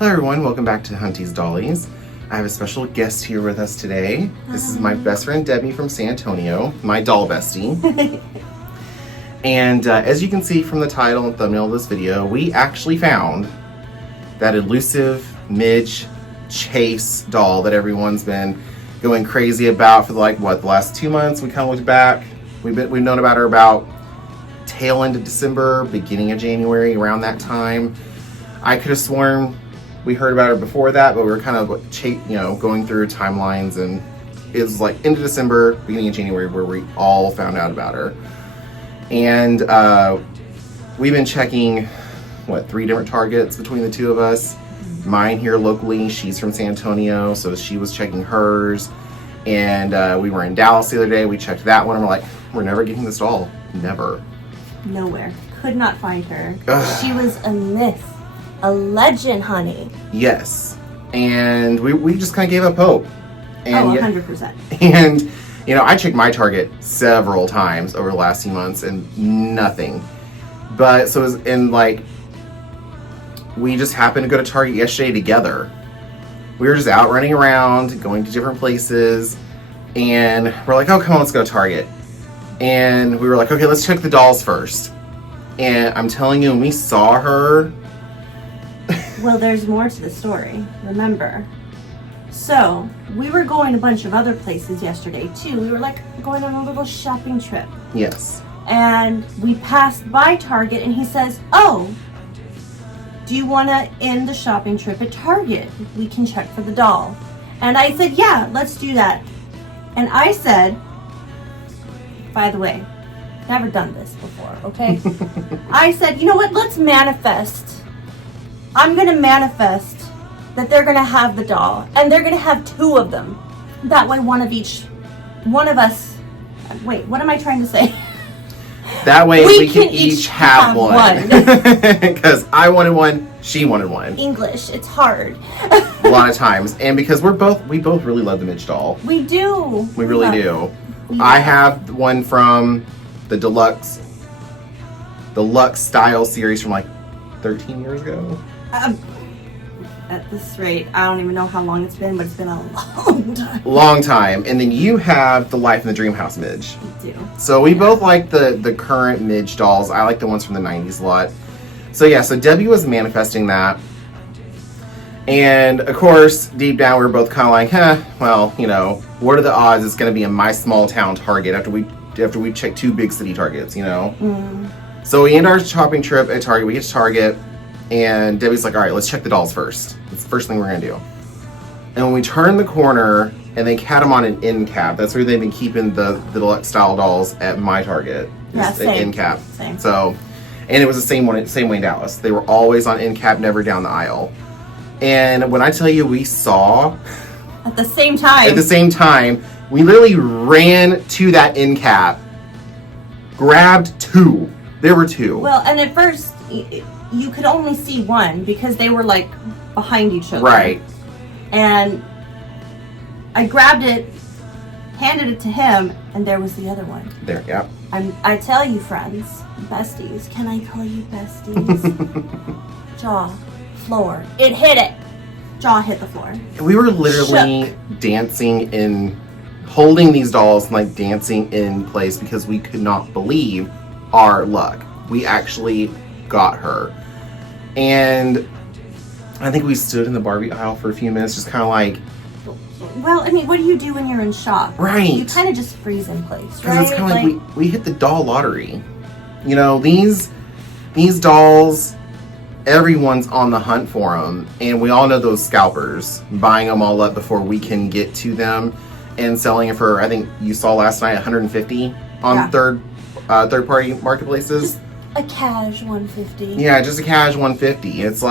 Hello everyone, welcome back to Hunty's Dollies. I have a special guest here with us today. This is my best friend Debbie from San Antonio, my doll bestie. And as you can see from the title and thumbnail of this video, we actually found that elusive Midge Chase doll that everyone's been going crazy about for the last 2 months. We kind of looked back. We've known about her about tail end of December, beginning of January, around that time. I could have sworn we heard about her before that, but we were kind of going through timelines, and it was like end of December, beginning of January where we all found out about her. And we've been checking 3 different Targets between the two of us. Mine here locally, she's from San Antonio, so she was checking hers. And we were in Dallas the other day, we checked that one, and we're like, we're never getting this doll. Never. Nowhere. Could not find her. Ugh. She was a myth. A legend, honey. Yes. And we just kind of gave up hope. And 100%. And, I checked my Target several times over the last few months and nothing. But, we just happened to go to Target yesterday together. We were just out running around, going to different places, and we're like, oh, come on, let's go to Target. And we were like, okay, let's check the dolls first. And I'm telling you, when we saw her... Well, there's more to the story, remember. So, we were going a bunch of other places yesterday, too. We were, going on a little shopping trip. Yes. And we passed by Target, and he says, oh, do you want to end the shopping trip at Target? We can check for the doll. And I said, yeah, let's do that. And I said, by the way, never done this before, okay? I said, you know what, let's manifest. I'm going to manifest that they're going to have the doll, and they're going to have 2 of them. That way one of us, wait, what am I trying to say? That way we can each have one. Because I wanted one, she wanted one. English, it's hard. A lot of times. And because we both really love the Midge doll. We do. We really do. I have one from the deluxe style series from 13 years ago. At this rate, I don't even know how long it's been, but it's been a long time. Long time. And then you have the Life in the Dream House Midge. We do. So we both like the current Midge dolls. I like the ones from the 90s a lot. So yeah, so Debbie was manifesting that. And of course, deep down, we were both kind of like, well, what are the odds it's going to be in my small town Target after we check 2 big city Targets, So we end our shopping trip at Target. We get to Target. And Debbie's like, all right, let's check the dolls first. That's the first thing we're going to do. And when we turn the corner, and they had them on an end cap. That's where they've been keeping the deluxe style dolls at my Target. Yeah, same. An end cap. Same. So, and it was the same way in Dallas. They were always on end cap, never down the aisle. And when I tell you we saw... At the same time, we literally ran to that end cap, grabbed 2. There were 2. Well, and at first... You could only see one because they were behind each other. Right. And I grabbed it, handed it to him, and there was the other one. There, yeah. I tell you, friends, besties. Can I call you besties? Jaw, floor. It hit it. Jaw hit the floor. We were literally dancing holding these dolls and dancing in place because we could not believe our luck. We actually got her. And I think we stood in the Barbie aisle for a few minutes, just kind of well, I mean, what do you do when you're in shock? Right. You kind of just freeze in place, right? Because it's kind of we hit the doll lottery. These dolls, everyone's on the hunt for them, and we all know those scalpers buying them all up before we can get to them and selling it for, I think you saw last night, $150 on third party marketplaces. Just a cash 150. Yeah, just a cash 150. It's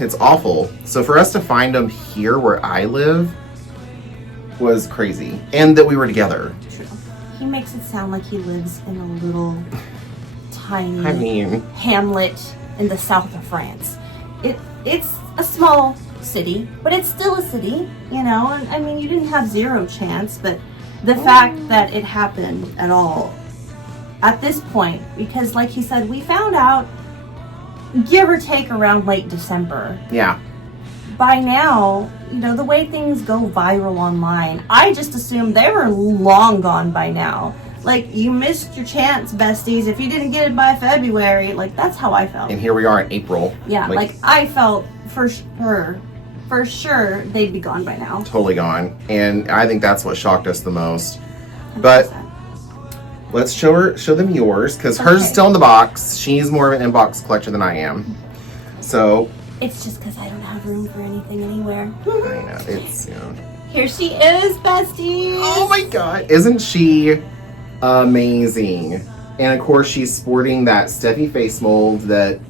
it's awful. So for us to find them here where I live was crazy. And that we were together. True. He makes it sound like he lives in a little tiny hamlet in the south of France. It's a small city, but it's still a city, And I mean, you didn't have 0 chance, but the fact that it happened at all at this point, because like he said, we found out give or take around late December. Yeah. by now, you know, the way things go viral online, I just assumed they were long gone by now. Like, you missed your chance, besties. If you didn't get it by February, like, that's how I felt. And here we are in April. Yeah, like I felt for sure they'd be gone by now. Totally gone. And I think that's what shocked us the most. But 100%. let's show them yours, because hers is still in the box. She's more of an inbox collector than I am. So It's just because I don't have room for anything anywhere. I know, it's, you know. Here she is, besties. Oh my god, isn't she amazing? And of course she's sporting that Steffi face mold that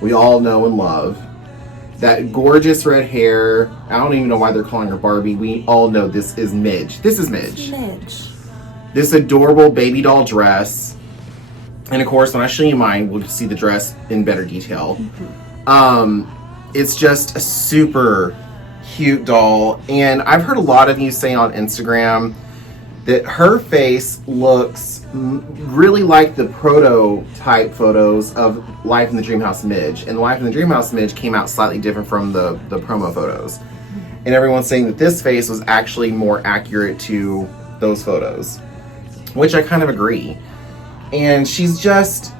we all know and love. That gorgeous red hair. I don't even know why they're calling her Barbie. We all know this is Midge. This is Midge. Midge. This adorable baby doll dress. And of course, when I show you mine, we'll see the dress in better detail. It's just a super cute doll. And I've heard a lot of you say on Instagram that her face looks really like the prototype photos of Life in the Dreamhouse Midge. And Life in the Dreamhouse Midge came out slightly different from the promo photos. And everyone's saying that this face was actually more accurate to those photos, which I kind of agree. And she's just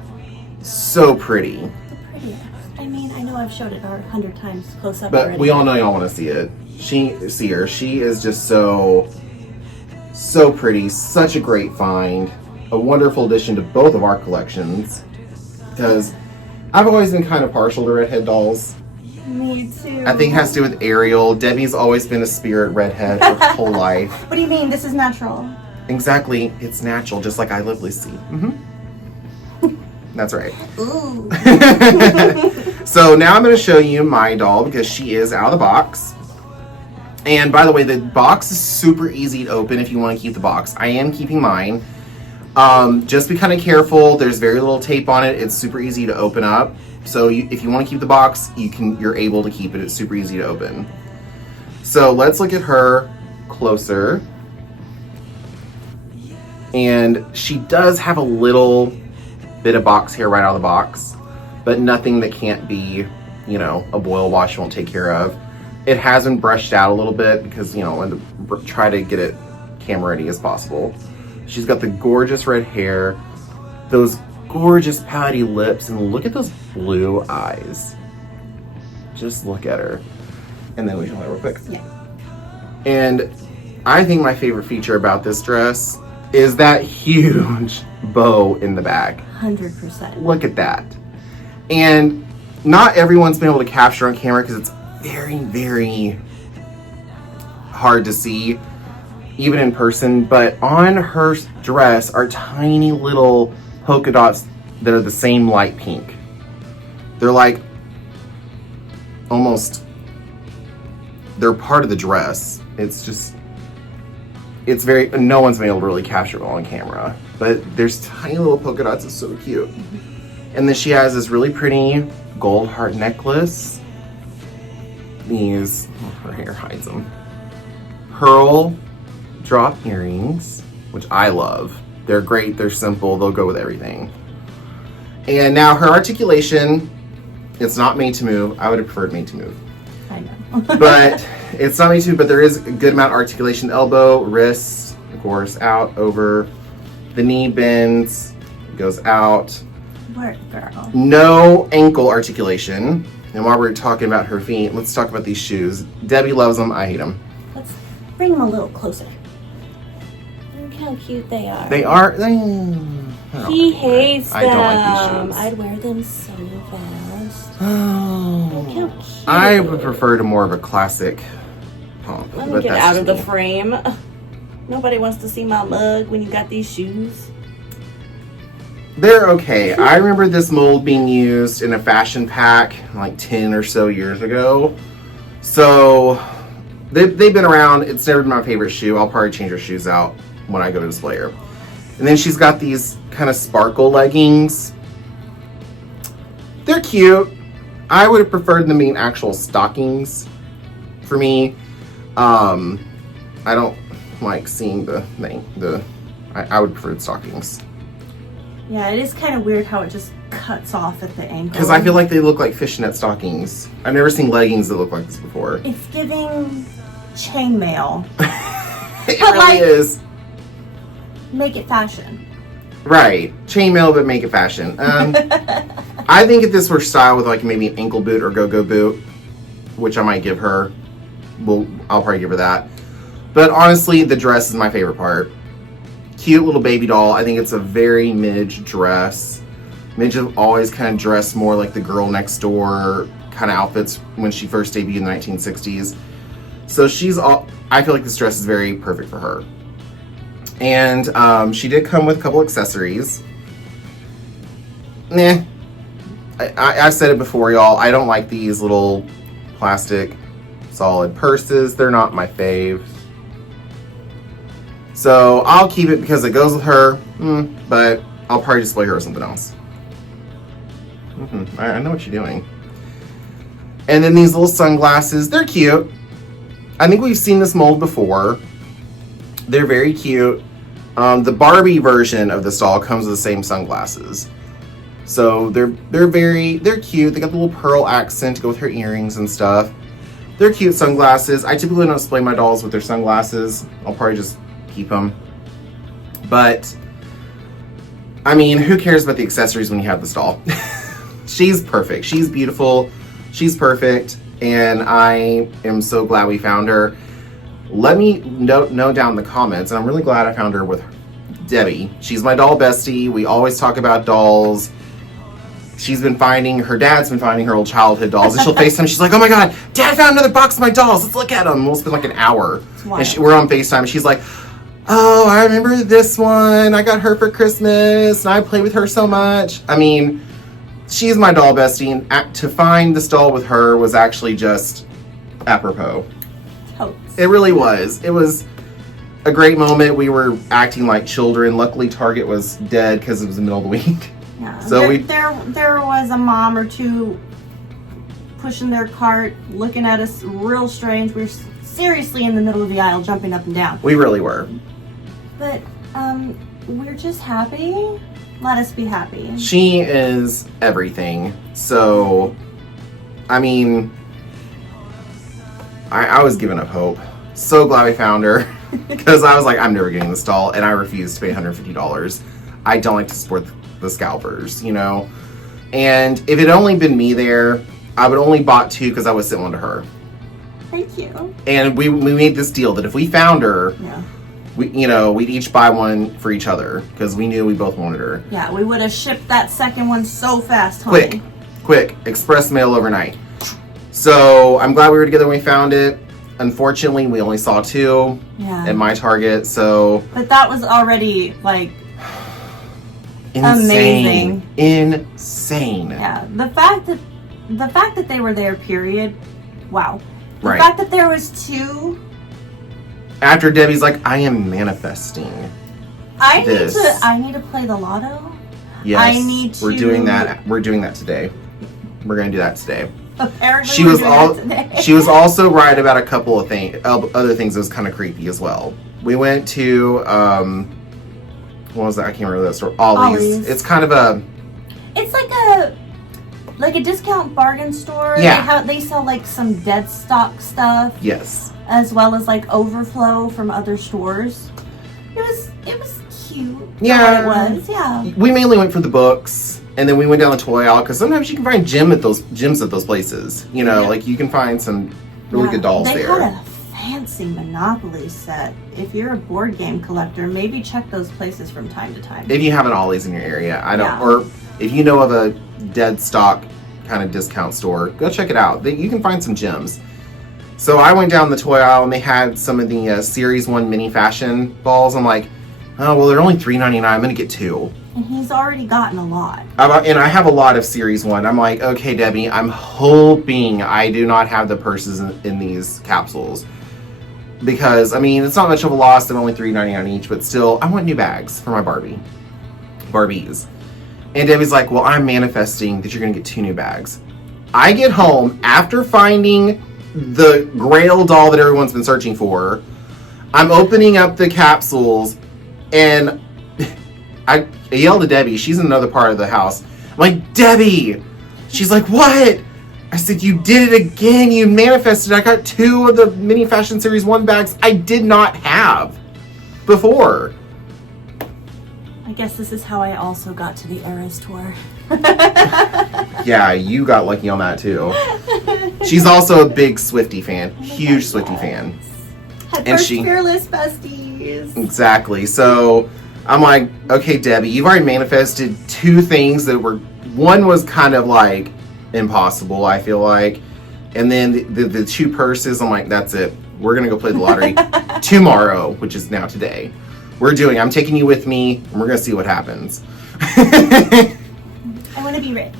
so pretty. The prettiest. I mean, I know I've showed it 100 times close up But already. we all know y'all want to see it. She is just so pretty. Such a great find. A wonderful addition to both of our collections. Because I've always been kind of partial to redhead dolls. Me too. I think it has to do with Ariel. Debbie's always been a spirit redhead her whole life. What do you mean? This is natural. Exactly. It's natural, just like I live Lucy. That's right. Ooh. So now I'm going to show you my doll because she is out of the box. And by the way, the box is super easy to open if you want to keep the box. I am keeping mine. Just be kind of careful. There's very little tape on it. It's super easy to open up. So if you want to keep the box, you're able to keep it. It's super easy to open. So let's look at her closer. And she does have a little bit of box hair right out of the box, but nothing that can't be, you know, a boil wash won't take care of. It has been brushed out a little bit because, you know, I want to try to get it camera ready as possible. She's got the gorgeous red hair, those gorgeous pouty lips, and look at those blue eyes. Just look at her. And then we can let her real quick. Yeah. And I think my favorite feature about this dress is that huge bow in the back. 100%. Look at that. And not everyone's been able to capture on camera because it's very, very hard to see, even in person. But on her dress are tiny little polka dots that are the same light pink. They're like almost, they're part of the dress. It's just, it's very, no one's been able to really capture it all on camera. But there's tiny little polka dots. It's so cute. And then she has this really pretty gold heart necklace. These, her hair hides them. Pearl drop earrings, which I love. They're great, they're simple, they'll go with everything. And now her articulation, it's not made to move. I would have preferred made to move. I know. But it's not made to move, but there is a good amount of articulation. Elbow, wrist, of course, out, over. The knee bends, goes out. Work, girl. No ankle articulation. And while we're talking about her feet, let's talk about these shoes. Debbie loves them, I hate them. Let's bring them a little closer. Look how cute they are. They are, He hates them. I don't like these shoes. I'd wear them so fast. Oh, Look how cute. I would prefer to more of a classic pump. Let me but get that's out just of the me. frame. Nobody wants to see my mug when you got these shoes. They're okay. I remember this mold being used in a fashion pack like 10 or so years ago. So they've been around. It's never been my favorite shoe. I'll probably change her shoes out when I go to display her. And then she's got these kind of sparkle leggings. They're cute. I would have preferred them being actual stockings for me. I don't like seeing the thing. I would prefer stockings. Yeah, it is kind of weird how it just cuts off at the ankle. Because I feel like they look like fishnet stockings. I've never seen leggings that look like this before. It's giving chainmail. It really is. Make it fashion. Right. Chainmail, but make it fashion. I think if this were style with like maybe an ankle boot or go-go boot, which I might give her, I'll probably give her that. But honestly, the dress is my favorite part. Cute little baby doll. I think it's a very Midge dress. Midge have always kind of dressed more like the girl next door kind of outfits when she first debuted in the 1960s. So I feel like this dress is very perfect for her. And she did come with a couple accessories. I've said it before, y'all. I don't like these little plastic solid purses. They're not my fave. So I'll keep it because it goes with her, but I'll probably display her with something else. I know what you're doing. And then these little sunglasses, they're cute. I think we've seen this mold before. They're very cute. The Barbie version of this doll comes with the same sunglasses. So they're cute. They got the little pearl accent to go with her earrings and stuff. They're cute sunglasses. I typically don't display my dolls with their sunglasses. I'll probably just keep them. But, I mean, who cares about the accessories when you have this doll? She's perfect. She's beautiful. She's perfect. And I am so glad we found her. Let me know down in the comments. And I'm really glad I found her with Debbie. She's my doll bestie. We always talk about dolls. Her dad's been finding her old childhood dolls. And she'll FaceTime. She's like, oh my God, Dad found another box of my dolls. Let's look at them. We'll spend like an hour. And we're on FaceTime. And she's like, oh, I remember this one. I got her for Christmas. And I play with her so much. I mean, she's my doll bestie. And to find this doll with her was actually just apropos. Totes. It really was. It was a great moment. We were acting like children. Luckily, Target was dead because it was the middle of the week. Yeah. So there was a mom or two pushing their cart, looking at us real strange. We were seriously in the middle of the aisle, jumping up and down. We really were. But we're just happy. Let us be happy. She is everything. So, I mean, I was giving up hope. So glad we found her. Because I was like, I'm never getting this doll. And I refused to pay $150. I don't like to support the scalpers, you know. And if it had only been me there, I would only bought two because I would send one to her. Thank you. And we made this deal that if we found her, we'd each buy one for each other because we knew we both wanted her. Yeah, we would have shipped that second one so fast, honey. Quick, express mail overnight. So I'm glad we were together when we found it. Unfortunately, we only saw two at my Target, so. But that was already like insane. Amazing. Insane. Yeah, the fact that they were there, period. Wow. The Right. fact that there was two. After Debbie's like, I am manifesting. I need to play the lotto. Yes. We're doing that. We're doing that today. We're gonna do that today. Apparently, she was also right about a couple of other things that was kind of creepy as well. We went to what was that? I can't remember that store. Ollie's. It's kind of it's like a discount bargain store. Yeah. They sell like some dead stock stuff. Yes. As well as like overflow from other stores. It was cute. Yeah. What it was. Yeah. We mainly went for the books. And then we went down the toy aisle because sometimes you can find gyms at those places. You know, like you can find some really good dolls there. They had a fancy Monopoly set. If you're a board game collector, maybe check those places from time to time. If you have an Ollie's in your area, or if you know of a dead stock kind of discount store, go check it out. You can find some gems. So I went down the toy aisle and they had some of the Series 1 mini fashion balls. I'm like, oh, well, they're only $3.99. I'm going to get two. And he's already gotten a lot. And I have a lot of Series 1. I'm like, okay, Debbie, I'm hoping I do not have the purses in these capsules. Because, I mean, it's not much of a loss. They're only $3.99 each. But still, I want new bags for my Barbies. And Debbie's like, well, I'm manifesting that you're going to get two new bags. I get home after finding the Grail doll that everyone's been searching for. I'm opening up the capsules and I yelled at Debbie. She's in another part of the house. I'm like, Debbie! She's like, what? I said, you did it again. You manifested. I got 2 of the Mini Fashion Series 1 bags I did not have before. I guess this is how I also got to the Eras tour. Yeah, you got lucky on that too. She's also a big Swiftie fan. Huge Swiftie fan. And fearless besties. Exactly. So I'm like, okay, Debbie, you've already manifested 2 things that were, one was kind of like impossible, I feel like. And then the 2 purses, I'm like, that's it. We're going to go play the lottery tomorrow, which is now today. I'm taking you with me, and we're going to see what happens. I want to be rich.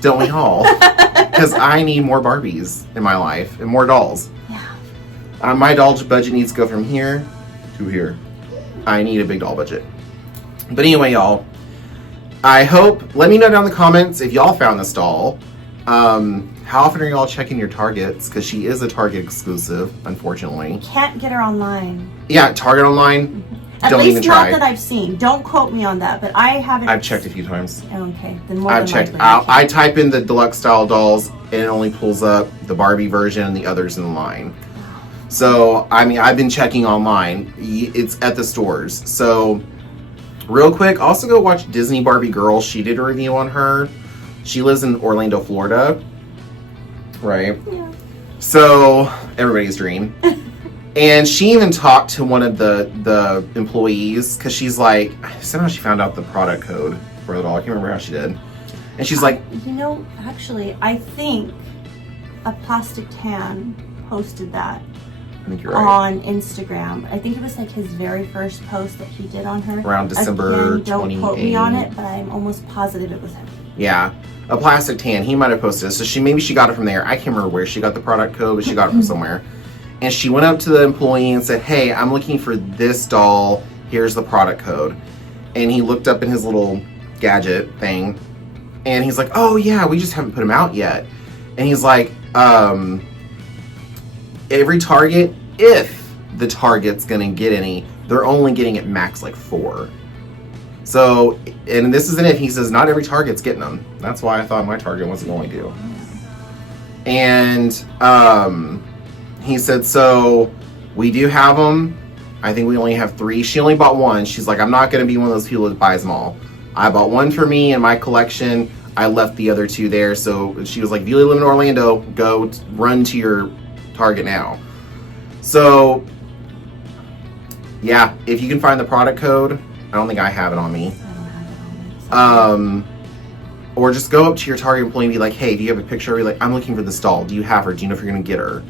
Don't we all? Because I need more Barbies in my life and more dolls. Yeah. My doll budget needs to go from here to here. I need a big doll budget. But anyway, y'all, I hope, let me know down in the comments if y'all found this doll. How often are y'all checking your Targets? Because she is a Target exclusive, unfortunately. Can't get her online. Yeah, Target online. Don't even try. At least not that I've seen. Don't quote me on that, but I haven't. I've checked a few times. Okay, then more I've than checked. likely. I type in the deluxe style dolls, and it only pulls up the Barbie version and the others in line. So, I mean, I've been checking online. It's at the stores. So, real quick, also go watch Disney Barbie Girl. She did a review on her. She lives in Orlando, Florida. Right? Yeah. So, everybody's dream. And she even talked to one of the employees, because she's like, somehow she found out the product code for the doll. I can't remember how she did. And she's like, you know, actually, I think a Plastic Tan posted that. I think you're right. On Instagram. I think it was like his very first post that he did on her. Around December 28th. Don't quote me on it, but I'm almost positive it was him. Yeah. A Plastic Tan. He might have posted it. So maybe she got it from there. I can't remember where she got the product code, but she got it from somewhere. And she went up to the employee and said, hey, I'm looking for this doll. Here's the product code. And he looked up in his little gadget thing. And he's like, oh, yeah, we just haven't put them out yet. And he's like, every Target, if the Target's going to get any, they're only getting it max like 4. So, and this is an if. He says, not every Target's getting them. That's why I thought my Target wasn't going to. And, he said, so we do have them. I think we only have 3. She only bought 1. She's like, I'm not going to be one of those people that buys them all. I bought 1 for me in my collection. I left the other 2 there. So she was like, if you live in Orlando, go run to your Target now. So, yeah, if you can find the product code, I don't think I have it on me. I don't have it on me. Or just go up to your Target employee and be like, hey, do you have a picture? Be like, I'm looking for this doll. Do you have her? Do you know if you're going to get her?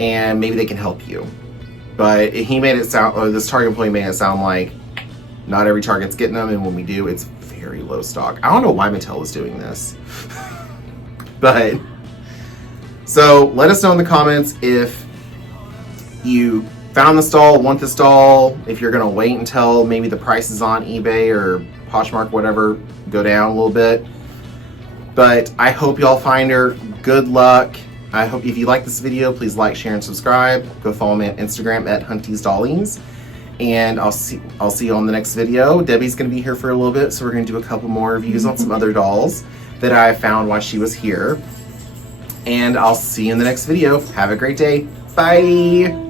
And maybe they can help you. But he made it sound, or this Target employee made it sound like not every Target's getting them, and when we do, it's very low stock. I don't know why Mattel is doing this. But, so let us know in the comments if you found this doll, want this doll, if you're gonna wait until maybe the prices on eBay or Poshmark, whatever, go down a little bit. But I hope y'all find her. Good luck. I hope if you like this video, please like, share, and subscribe. Go follow me on Instagram at Hunty's Dollies. And I'll see you on the next video. Debbie's gonna be here for a little bit, so we're gonna do a couple more reviews on some other dolls that I found while she was here. And I'll see you in the next video. Have a great day. Bye.